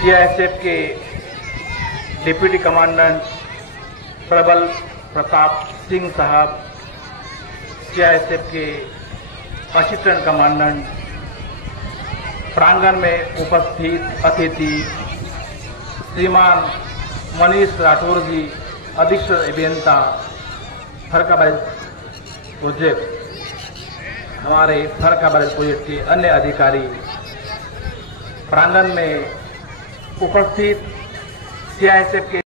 CISF के deputy commandant प्रबल प्रताप सिंह साहब, सीआईएसएफ के असिस्टेंट कमांडेंट, प्रांगण में उपस्थित अतिथि श्रीमान मनीष राठौर जी, अधीक्षण अभियंता फरका बैरेज प्रोजेक्ट, हमारे फरका बैरेज प्रोजेक्ट के अन्य अधिकारी, प्रांगण में उपस्थित सीआईएसएफ के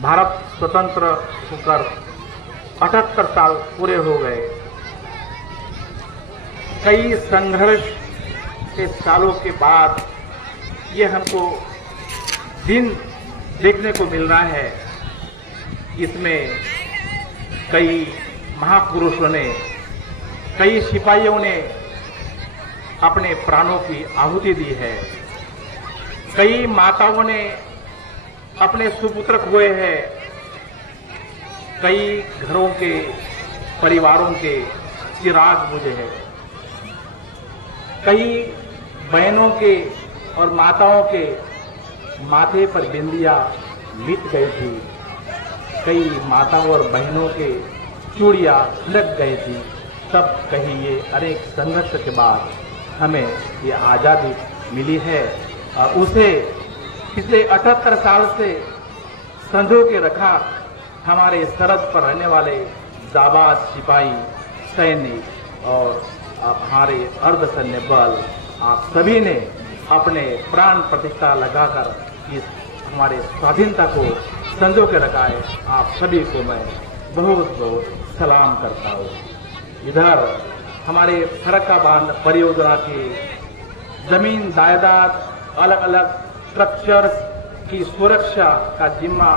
भारत स्वतंत्र होकर 78 साल पूरे हो गए। कई संघर्ष के सालों के बाद ये हमको दिन देखने को मिल रहा है। इसमें कई महापुरुषों ने, कई सिपाहियों ने अपने प्राणों की आहुति दी है। कई माताओं ने अपने सुपुत्र खोए हैं। कई घरों के, परिवारों के चिराग बुझे हैं। कई बहनों के और माताओं के माथे पर बिंदियां मिट गई थी। कई माताओं और बहनों के चूड़ियां लग गई थी। तब कहीं ये अनेक संघर्ष के बाद हमें ये आज़ादी मिली है और उसे पिछले 78 साल से संजो के रखा हमारे सरहद पर रहने वाले जाबाज सिपाही, सैनिक और हमारे अर्धसैन्य बल, आप सभी ने अपने प्राण प्रतिष्ठा लगाकर इस हमारे स्वाधीनता को संजो के रखा है। आप सभी को मैं बहुत बहुत सलाम करता हूँ। इधर हमारे फरक्का बांध परियोजना की जमीन जायदाद, अलग अलग स्ट्रक्चर्स की सुरक्षा का जिम्मा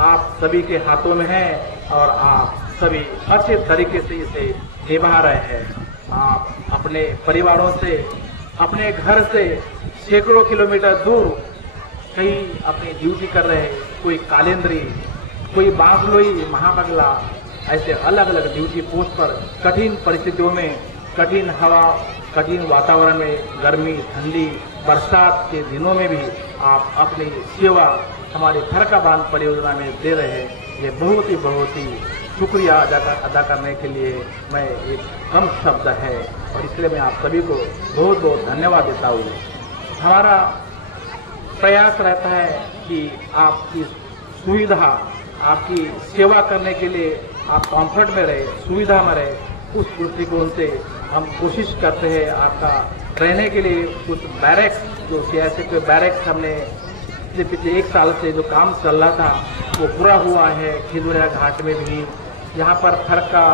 आप सभी के हाथों में है और आप सभी अच्छे तरीके से इसे निभा रहे हैं। आप अपने परिवारों से, अपने घर से सैकड़ों किलोमीटर दूर कहीं अपनी ड्यूटी कर रहे हैं। कोई कालेंद्री, कोई बांसलोई, महाबंगला, ऐसे अलग अलग ड्यूटी पोस्ट पर कठिन परिस्थितियों में, कठिन हवा, कठिन वातावरण में, गर्मी, ठंडी, बरसात के दिनों में भी आप अपनी सेवा हमारे फरक्का बांध परियोजना में दे रहे हैं। ये बहुत ही शुक्रिया अदा करने के लिए मैं एक कम शब्द है और इसलिए मैं आप सभी को बहुत बहुत धन्यवाद देता हूँ। हमारा प्रयास रहता है कि आपकी सुविधा, आपकी सेवा करने के लिए आप कंफर्ट में रहे, सुविधा में रहे। उस दृष्टिकोण से हम कोशिश करते हैं आपका रहने के लिए कुछ बैरक्स, जो सीआईएसएफ के बैरक्स हमने पिछले 1 साल से जो काम चल रहा था वो पूरा हुआ है। खिजूरिया घाट में भी, यहाँ पर फरक्का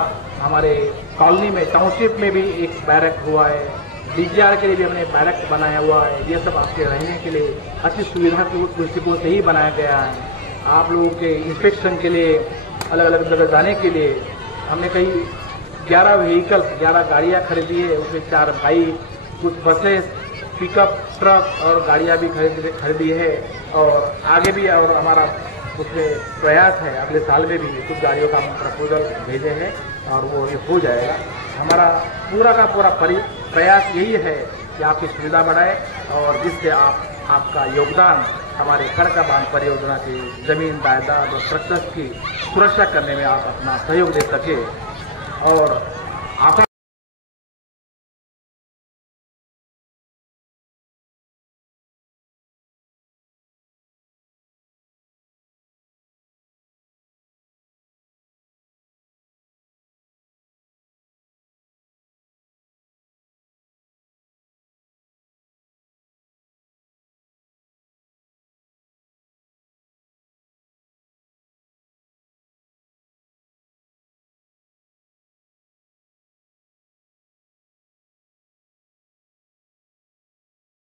हमारे कॉलोनी में, टाउनशिप में भी एक बैरक हुआ है। डीजीआर के लिए भी हमने बैरक बनाया हुआ है। ये सब आपके रहने के लिए अच्छी सुविधा के दृष्टिकोण से ही बनाया गया है। आप लोगों के इंस्पेक्शन के लिए, अलग अलग जगह जाने के लिए हमने कई 11 व्हीकल्स, 11 गाड़ियाँ खरीदी है। उसमें 4 बाइक, कुछ बसेस, पिकअप ट्रक और गाड़ियाँ भी खरीदी है और आगे भी और हमारा उसमें प्रयास है अगले साल में भी कुछ गाड़ियों का हम प्रपोजल भेजे हैं और वो ये हो जाएगा। हमारा पूरा का पूरा प्रयास यही है कि आपकी सुविधा बढ़ाए और जिससे आपका योगदान हमारे फरक्का बांध परियोजना की जमीन, जायदाद और स्ट्रक्चर्स की सुरक्षा करने में आप अपना सहयोग दे सके और आप